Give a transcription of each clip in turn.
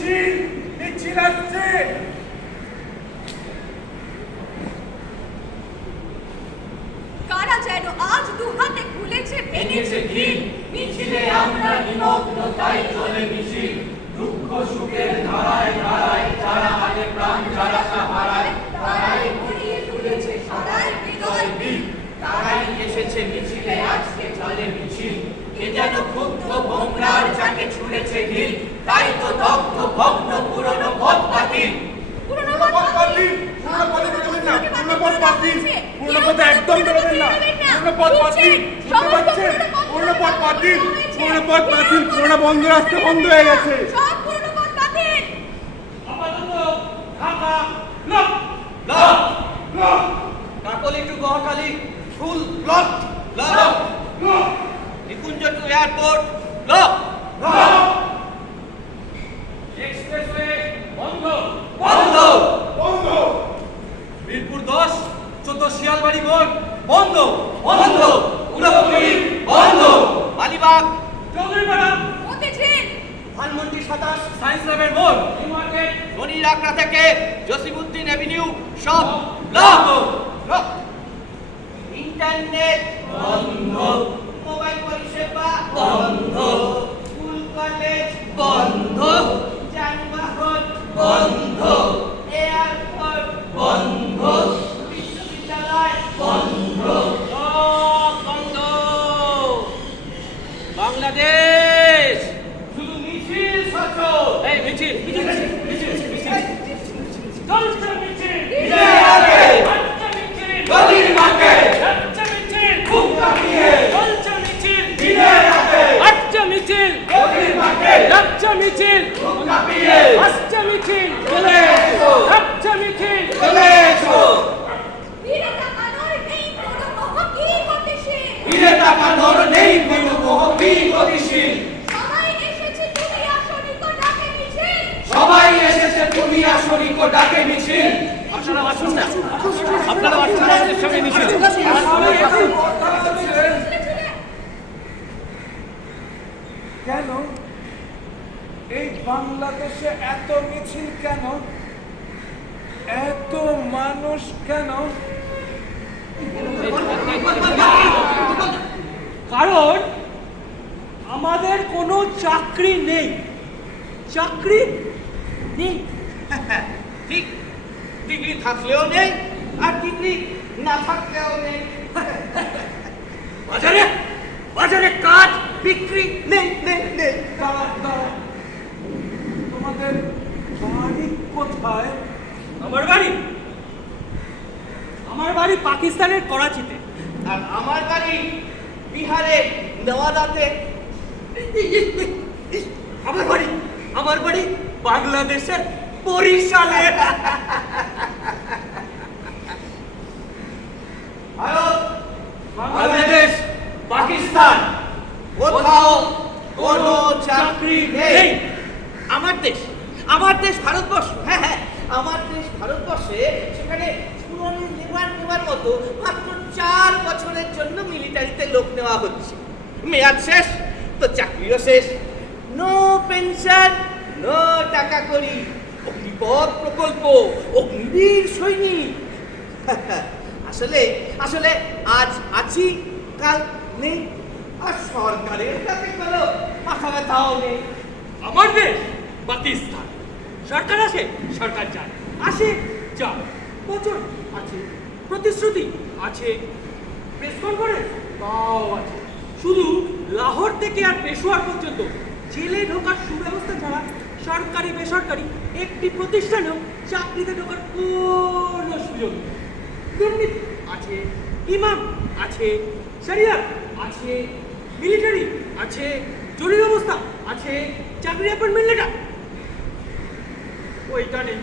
মিছিল মিছিল আসছে। কারা যেন আজ দুহাতে খুলেছে ভেঙেছে ঢিল। মিছিলে আমরা নিমগ্ন, তাই চলে মিছিল। দুঃখ সুখের ধারায় ধারায় যারা আগে প্রাণ যারা হারায়, তারাই ঘুরিয়ে তুলেছে সবাই হৃদয় বিল। তারাই এসেছে মিছিলে, আজকে চলে মিছিল। কে যেন ক্ষুব্ধ ভোমরার যাকে ছুঁড়েছে ঢিল, তাই তো দগ্ধ ভগ্ন পুরনো পথ বাতিল। পুরনো পথ বাতিল, পুরনো পথে বেরোবেন না, পুরনো পথ বাতিল, পুরনো পথে একদম বেরোবেন না, পুরনো পথ বাতিল। শুনতে পাচ্ছেন? পুরনো পথ বাতিল, পুরনো পথ বাতিল, পুরনো বন্ধ রাস্তা বন্ধ হয়ে গেছে। সব পুরনো পথ বাতিল। আপাতত Dhaka block block block, Kakoli to Guwahati full block block block, Nikunja to airport block block, expressway বন্ধ বন্ধ বন্ধ। মিরপুর 10 14 শিয়ালবাড়ি মোড় বন্ধ বন্ধ, উলাবলি বন্ধ, আলিবাগ চৌধুরীপাড়া মতিঝিল ধানমন্ডি 27 সায়েন্স ল্যাবের মোড়, নিউ মার্কেট ধনির আকড়া থেকে জসিমউদ্দিন এভিনিউ সব ব্লক ব্লক। ইন্টারনেট বন্ধ, মোবাইল পরিষেবা বন্ধ, স্কুল কলেজ বন্ধ, যানবাহন বন্ধ, এয়ারপোর্ট বন্ধ, বিশ্ববিদ্যালয় বন্ধ, সব বন্ধ। বাংলাদেশ শুধু মিছিল সচল, এই মিছিল মিছিল মিছিল মিছিল চলছে মিছিল, দিলে আগে হচ্ছে মিছিল, গলির মাঠে হচ্ছে মিছিল, বুক কাঁপিয়ে চলছে মিছিল, দিলে আগে হচ্ছে মিছিল, গলির মাঠে হচ্ছে মিছিল, বুক কাঁপিয়ে হচ্ছে মিছিল, চলে এসো হচ্ছে মিছিল। চলে এসো। ফিরে তাকানোর নেই কোনো মোহ কি গতিশীল। ফিরে তাকানোর নেই কোনো মোহ কি গতিশীল। সবাই এসেছে তুমি আসো নিকো ডাকে মিছিল। সবাই এসেছে তুমি আসো নিকো ডাকে মিছিল। আপনারা আসুন না, আপনারা আসুন আমাদের সঙ্গে মিছিল। কেন এই বাংলাদেশে এত মিছিল কেন? এত মানুষ কেন? কারণ আমাদের কোনো চাকরি নেই। চাকরি নেই। ঠিক, ডিগ্রি থাকলেও নেই আর ডিগ্রি না থাকলেও নেই। বাজারে বাজারে কাজ বিক্রি নেই নেই নেই। দাঁড়া দাঁড়া, তোমাদের বাড়ি কোথায়? আমার বাড়ি পাকিস্তানের করাচিতে। আর আমার বাড়ি বিহারে নওয়াদাতে। আমার বাড়ি বাংলাদেশের বরিশালে। ভারত বাংলাদেশ পাকিস্তান কোথাও কোনো চাকরি নেই। আমার দেশ ভারতবর্ষ, হ্যাঁ হ্যাঁ আমার দেশ ভারতবর্ষে, সেখানে পুরনো নেওয়ার মতো মাত্র 4 বছরের জন্য মিলিটারিতে লোক নেওয়া হচ্ছে। মেয়াদ শেষ তো চাকরিও শেষ। নো পেনশন, নো টাকা করি, অগ্নিপথ প্রকল্প, অগ্নিবীর সৈনিক। আসলে আসলে আজ আছি কাল নেই, আর সরকারের কাছে কোনো মাথা ব্যথাও নেই। আমার দেশ পাকিস্তান, সরকার আসে সরকার যায়, আসে যায়, বছর আছে, প্রতিশ্রুতি আছে, প্রেস কনফারেন্স তাও আছে। শুধু লাহোর থেকে আর পেশোয়ার পর্যন্ত জেলে ঢোকার সুব্যবস্থা ছাড়া সরকারি বেসরকারি একটি প্রতিষ্ঠানেও চাকরিতে ঢোকার কোনো সুযোগ নেই। দুর্নীতি আছে, ইমাম আছে, শরিয়াত আছে, মিলিটারি আছে, জরুরি অবস্থা আছে, চাকরি অ্যাপয়েন্টমেন্ট লেটার ওইটা নেই।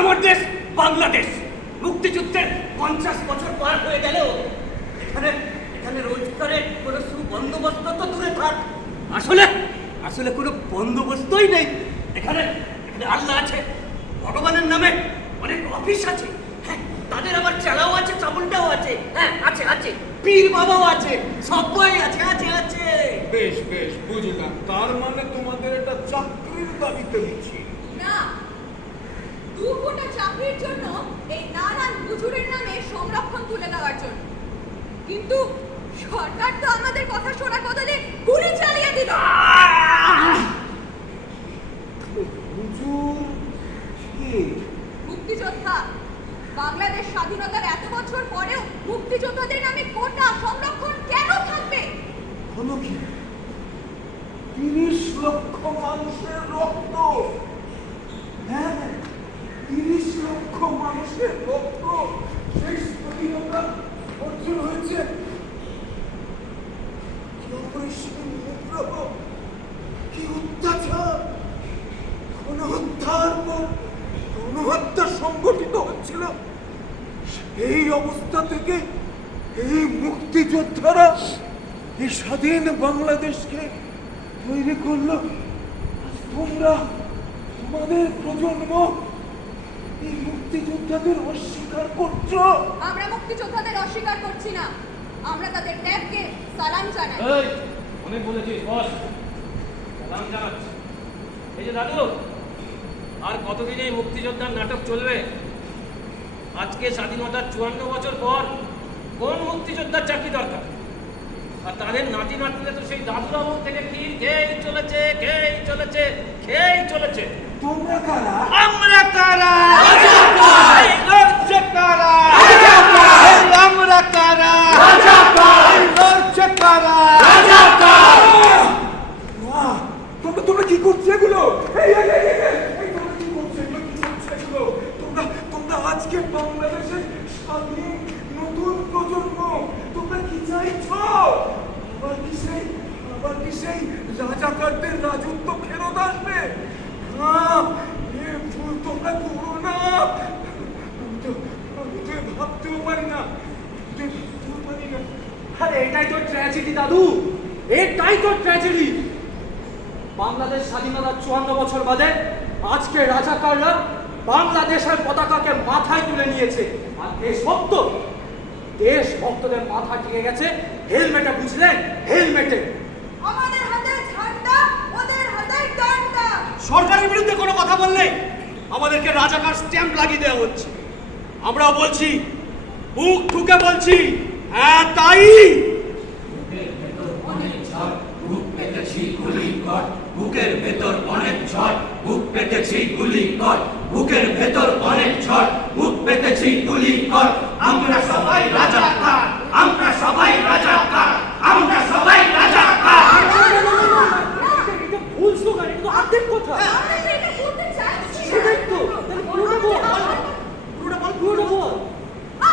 আমার দেশ বাংলাদেশ। মুক্তিযুদ্ধের 50 বছর পার হয়ে গেলেও এখানে রোজগারের কোনো সুবন্দোবস্ত তো দূরে থাক, আসলে কোনো বন্দোবস্তই নেই। এখানে আল্লাহ আছে, ভগবানের নামে অনেক অফিস আছে, হ্যাঁ তাদের আবার চালাও আছে, চামুন্ডাও আছে। হ্যাঁ, আছে আছে, পীর বাবাও আছে, সবাই আছে, আছে আছে। বেশ বেশ বুঝলাম, তার মানে তোমাদের এটা চাকরির দাবিতে দিচ্ছি। না, দু ফোঁটা চাকরির জন্য এই নানান হুজুরের নামে সংরক্ষণ তুলে দেওয়ার জন্য। কিন্তু সরকার তো আমাদের কথা শোনার বদলে গুলি চালিয়ে দিল। হুজুর কি? মুক্তিযোদ্ধা। বাংলাদেশ স্বাধীনতার এত বছর পরেও মুক্তিযোদ্ধাদের নামে কোটা সংরক্ষণ কেন থাকবে? হলো কি? 30 লক্ষ মানুষের রক্ত, হ্যাঁ 30 লক্ষ মানুষের রক্ত সেই স্বাধীনতা অর্জন হয়েছে। কি অপরিসীম বিদ্রোহ, কি অত্যাচার, গণহত্যার পর গণহত্যা সংগঠিত হচ্ছিল। এই অবস্থা থেকে এই মুক্তিযোদ্ধারা এই স্বাধীন বাংলাদেশকে তৈরি করলো। আজ তোমরা, তোমাদের প্রজন্ম এই মুক্তিযোদ্ধাদের অস্বীকার করছো। আমরা মুক্তিযোদ্ধাদের অস্বীকার করছি না, আমরা তাদের ত্যাগকে সালাম জানাই। এই, অনেক বলেছিস বস, সালাম জানাচ্ছি। এই যে দাদু, আর কতদিন এই মুক্তিযোদ্ধার নাটক চলবে? আজকে স্বাধীনতার 54 বছর পর কোন মুক্তিযোদ্ধার চাকরি দরকার? আর তাদের নাতি নাতনিরা তো সেই দাদুর আমল থেকে ক্ষীর খেয়েই চলেছে, খেয়েই চলেছে, খেয়েই চলেছে। তোমরা কারা? আমরা কারা? এই লড়ছে কারা? এই আমরা কারা? এই লড়ছে কারা? বাহ! তোমরা কি করছো এগুলো? এই তোমরা কি করছো এগুলো? কি করছো এগুলো? তোমরা আজকে বাংলাদেশের স্বাধীন নতুন প্রজন্ম, তোমরা কি চাইছো? আবার কি সেই রাজাকারদের রাজত্ব ফেরত আসবে? এ ভুল তোমরা করো না। আমি তো ভাবতেও পারি না। আরে এটাই তো ট্র্যাজেডি দাদু, এটাই তো ট্র্যাজেডি। বাংলাদেশ স্বাধীনতার 54 বছর বাদে আজকে রাজাকাররা বাংলাদেশের পতাকাকে মাথায় তুলে নিয়েছে। আর দেশভক্তদের মাথা টিকে গেছে হেলমেটে, বুঝলেন? হেলমেটে। আমাদের হাতে ঝান্ডা, ওদের হাতে ডান্ডা। সরকারের বিরুদ্ধে কোনো কথা বললে আমাদেরকে রাজাকার স্ট্যাম্প লাগিয়ে দেওয়া হচ্ছে। আমরাও বলছি, বুক ঠুকে বলছি, হ্যাঁ তাই। বুকের ভেতর অনেক ঝড়, বুক পেতেছি গুলি কর। বুকের ভেতর অনেক ঝড়, বুক পেতেছি গুলি কর। বুকের ভেতর অনেক ঝড়, বুক পেতেছি গুলি কর। আমরা সবাই রাজাকার, আমরা সবাই রাজাকার, আমরা সবাই রাজাকার। এটা ভুল স্লোগান, এটা তো আর্ধেক কথা। আমরা তো এটা বলতে চাইছি না। সেটাই তো, তাহলে পুরোটা বল। পুরোটা বল।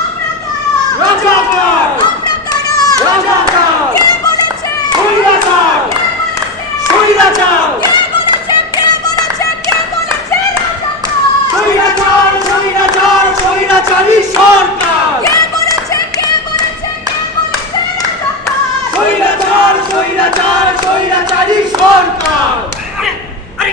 আমরা কারা? রাজাকার! আমরা কারা? রাজাকার! কে বলেছে? স্বৈরাচার! স্বৈরাচার! কে বলেছে? কে বলেছে? কে বলেছে রাজাকার? স্বৈরাচার! স্বৈরাচার! স্বৈরাচারী সরকার! কে বলেছে? কে বলেছে? কে বলেছে রাজাকার? স্বৈরাচার! স্বৈরাচার! স্বৈরাচারী সরকার! আরে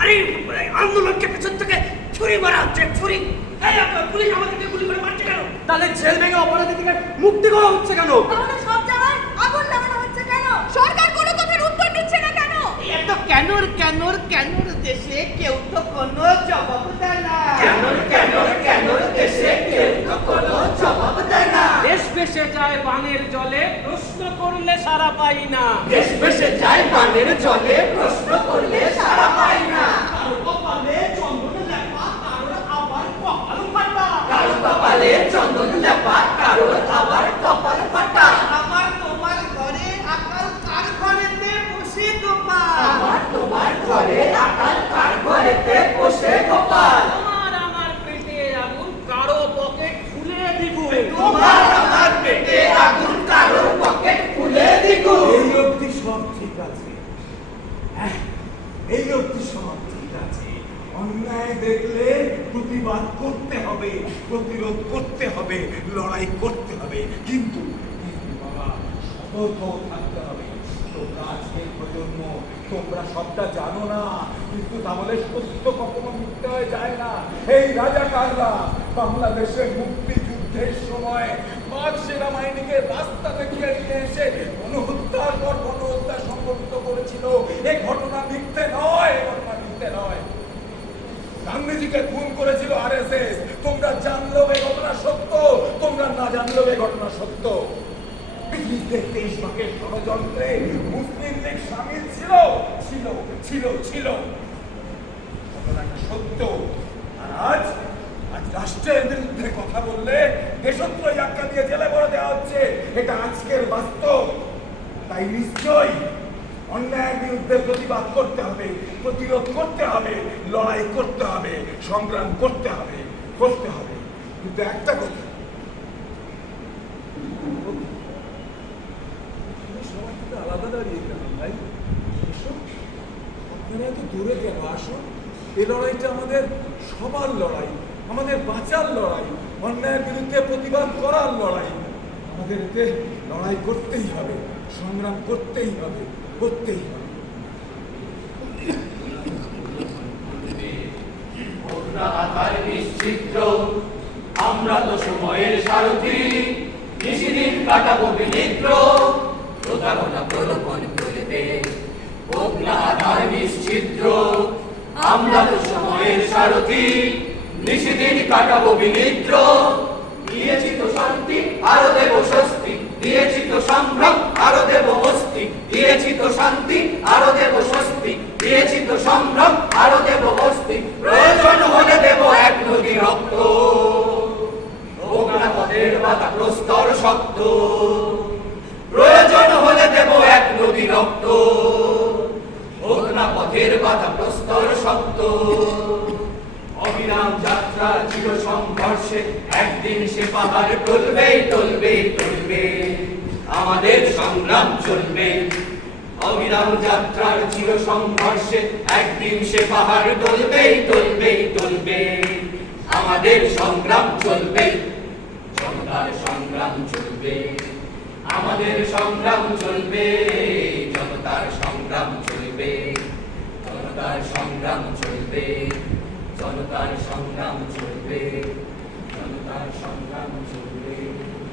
আরে আরে আন্দোলনকে পেছন থেকে ছুরি মারা হচ্ছে, ছুরি। এই পুলিশ আমাদেরকে গুলি করে মারছে কেন? তাহলে জেল ভেঙে অপরাধী থেকে মুক্তি করা হচ্ছে কেন? তাহলে সব জায়গায় আগুন লাগানো হচ্ছে কেন? সরকার কোনো কথার উত্তর দিচ্ছে না কেন? এত কেনর কেনর কেনর দেশে কেউ তো কোনো জবাব দেয় না। কেনর কেনর কেনর দেশে কেউ তো কোনো জবাব দেয় না। দেশ ভেসে যায় বানের জলে, প্রশ্ন করলে সারা পাই না। দেশ ভেসে যায় পানের জলে, প্রশ্ন করলে সারা পাই না। কারো কপালে চন্দন লেপা, কারোর আবার কপাল ফাটা। কারো কপালে চন্দন লেপা, কারো আবার কপাল ফাটা। আমার তোমার ঘরে আকাল কার ঘরেতে বসে গোপাল। আমার তোমার ঘরে আকাল কার ঘরেতে বসে গোপাল। আমার পেটে আগুন, কারো পকেট ফুলে দ্বিগুণ। তোমার আমার পেটে আগুন, কারো পকেট ফুলে দ্বিগুণ। এই অবধি সব ঠিক আছে, হ্যাঁ, এই অবধি সব ঠিক আছে। অন্যায় দেখলে প্রতিবাদ করতে হবে, প্রতিরোধ করতে হবে, লড়াই করতে হবে। কিন্তু বাবা, সতর্ক থাকতে হবে। তোমরা আজকের প্রজন্ম, তোমরা সবটা জানো না, কিন্তু তাহলে সত্য কখনো মিথ্যে হয়ে যায় না। এই রাজাকাররা বাংলাদেশের মুক্তি যুদ্ধের সময় পাক সেনাবাহিনীকে রাস্তা দেখিয়ে নিয়ে এসে গণহত্যার পর গণহত্যা সংঘটিত করেছিল। এই ঘটনা মিথ্যে নয়, এই ঘটনা মিথ্যে নয়। গান্ধীজিকে খুন করেছিল আরএসএস। তোমরা জানলেও এই ঘটনা সত্য, তোমরা না জানলেও এই ঘটনা সত্য। ব্রিটিশদের 23 ভাগের ষড়যন্ত্রে মুসলিম লীগ সামিল ছিল ছিল ছিল ছিল ঘটনাটা সত্য। আর আজ রাষ্ট্রের বিরুদ্ধে কথা বললে দেশদ্রোহী আখ্যা দিয়ে জেলে ভরে দেওয়া হচ্ছে। এটা আজকের বাস্তব। তাই নিশ্চয়ই অন্যায়ের বিরুদ্ধে প্রতিবাদ করতে হবে, প্রতিরোধ করতে হবে, লড়াই করতে হবে, সংগ্রাম করতে হবে, করতে হবে। কিন্তু একটা কথা, সবার থেকে আলাদা দাঁড়িয়ে কেন ভাই? আপনারা এত দূরে কেন? আসুন, এই লড়াইটা আমাদের সবার লড়াই, আমাদের বাঁচার লড়াই, অন্যায়ের বিরুদ্ধে প্রতিবাদ করার লড়াই। আমাদের এতে লড়াই করতেই হবে, সংগ্রাম করতেই হবে, করতেই হবে। আধার নিশ্চিদ্র, আমরা তো সময়ের সারথি, নিশিদিন কাটাবো বিনিদ্র, প্রতারণা প্রলোভন করবে। হোক না আধার নিশ্চিদ্র, আমরা তো সময়ের সারথি, নিশিদিন কাটাবো বিনিদ্র। দিয়েছি তো শান্তি, আরো দেব স্বস্তি, দিয়েছি তো সংগ্রাম, আরো দেব অস্তি, দিয়েছি তো শান্তি, আরো দেব স্বস্তি, দিয়েছি তো সংগ্রাম, আরো দেব অস্তি। প্রয়োজন হলে দেব এক নদী রক্ত, হোক না পথের বাধা প্রস্তর শক্ত। প্রয়োজন হলে দেব এক নদী রক্ত, হোক না পথের বাধা প্রস্তর শক্ত। অবিরাম যাত্রা চির সংঘর্ষে একদিন সে পাহাড় টলবেই টলবেই টলবে, আমাদের সংগ্রাম চলবে। অবিরাম যাত্রার চির সংঘর্ষে একদিন সে পাহাড় টলবেই টলবেই টলবে, আমাদের সংগ্রাম চলবে। জনতার সংগ্রাম চলবে, আমাদের সংগ্রাম চলবে, জনতার সংগ্রাম চলবে, জনতার সংগ্রাম চলবে, জনতার সংগ্রাম চলবে, জনতার সংগ্রাম চলবে।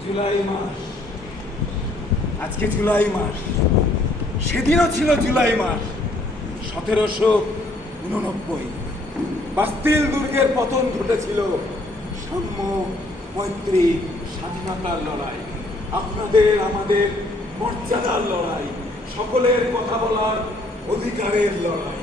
জুলাই মাস, আজকে জুলাই মাস, সেদিনও ছিল জুলাই মাস 1789। বাস্তিল দুর্গের পতন ঘটেছিল। সাম্য, মৈত্রী, স্বাধীনতার লড়াই, আপনাদের আমাদের মর্যাদার লড়াই, সকলের কথা বলার অধিকারের লড়াই।